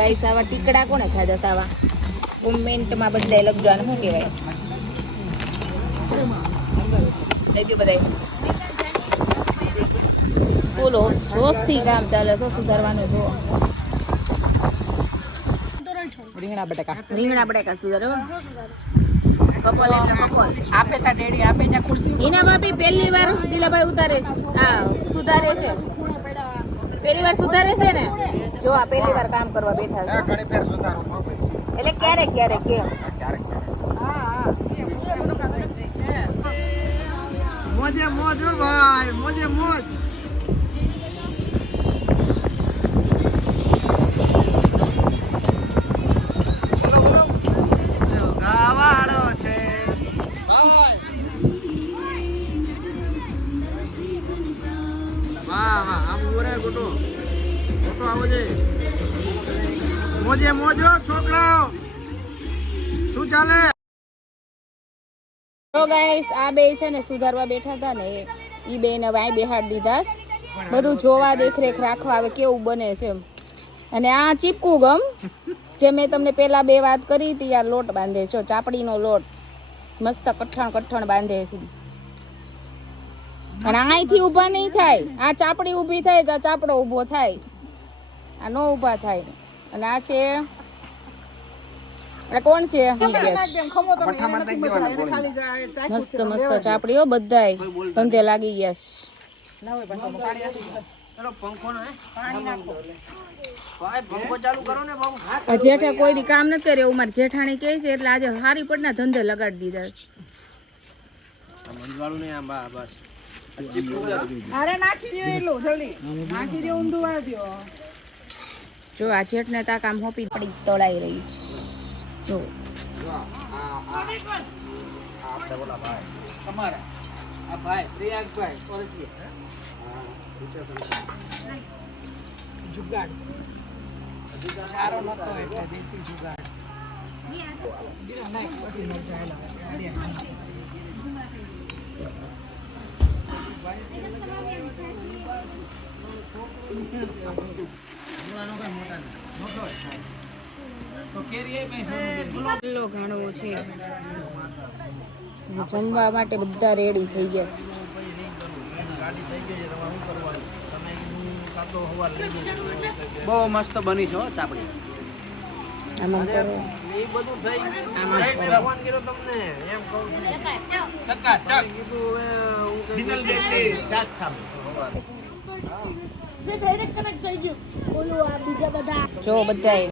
guys આવા ટીકડા કોને ખાધા સાવા કોમેન્ટમાં બધાય લખજો આને શું કહેવાય લઈ ગયો બધાય બોલો જોશથી કામ ચાલે તો સુધારવાનું જો રીંગણા બટાકા સુધારો કપલ એટલે કપલ આપે તા ડેડી આપે ત્યાં ખુરશી ઈના ભાભી પહેલી વાર દિલાભાઈ ઉતારે હા સુધારે છે પહેલી વાર સુધારે છે ને જો આ પહેલી વાર કામ કરવા બેઠા છે ઘણી ફેર સુધારો એટલે ક્યારેક ક્યારેક કે હા મોજે મોજ હો ભાઈ મોજે મોજ ગાવાડો છે વાહ વાહ આમ ઉરે ગોટો આવો છે મોજે મોજો છોકરાઓ શું ચાલે તો ગાઈસ આ બે છે ને સુધારવા બેઠા હતા ને ઈ બે ને વાય બેહાડ દીધા બધું જોવા દેખરેખ રાખવા આવે કેવું બને છે અને આ ચીપકું ગમ જે મેં તમને પેલા બે વાત કરી હતી આ લોટ બાંધે છે ચાપડીનો લોટ મસ્ત કઠણ બાંધે છે અને અહીંથી ઊભા નહીં થાય આ ચાપડી ઊભી થાય તો આ ચાપડો ઊભો થાય આ નો ઊભા થાય અને આ છે આ કોણ છે મસ્ત મસ્ત ચાપડીઓ બધાય ધંધે લાગી ગયા છે જેઠા કોઈ દી કામ નથી કરે એવું મારે જેઠાણી કહે છે એટલે આજે હારી પડના ધંધે લગાડી દીધા જો આ જેઠ ને તા કામ હોપી પડી તળાઈ રહી છે જો જુગાડ ચારો નતો એટલે દેશી જુગાડ ઘણો છે જમવા માટે બધા રેડી થઈ ગયા બહુ મસ્ત બની છો ચાપડી આમાં કરો એ બધું થઈ ગયું ફોન કર્યો તમને એમ કહું છું ટકા કીધું જો બધાય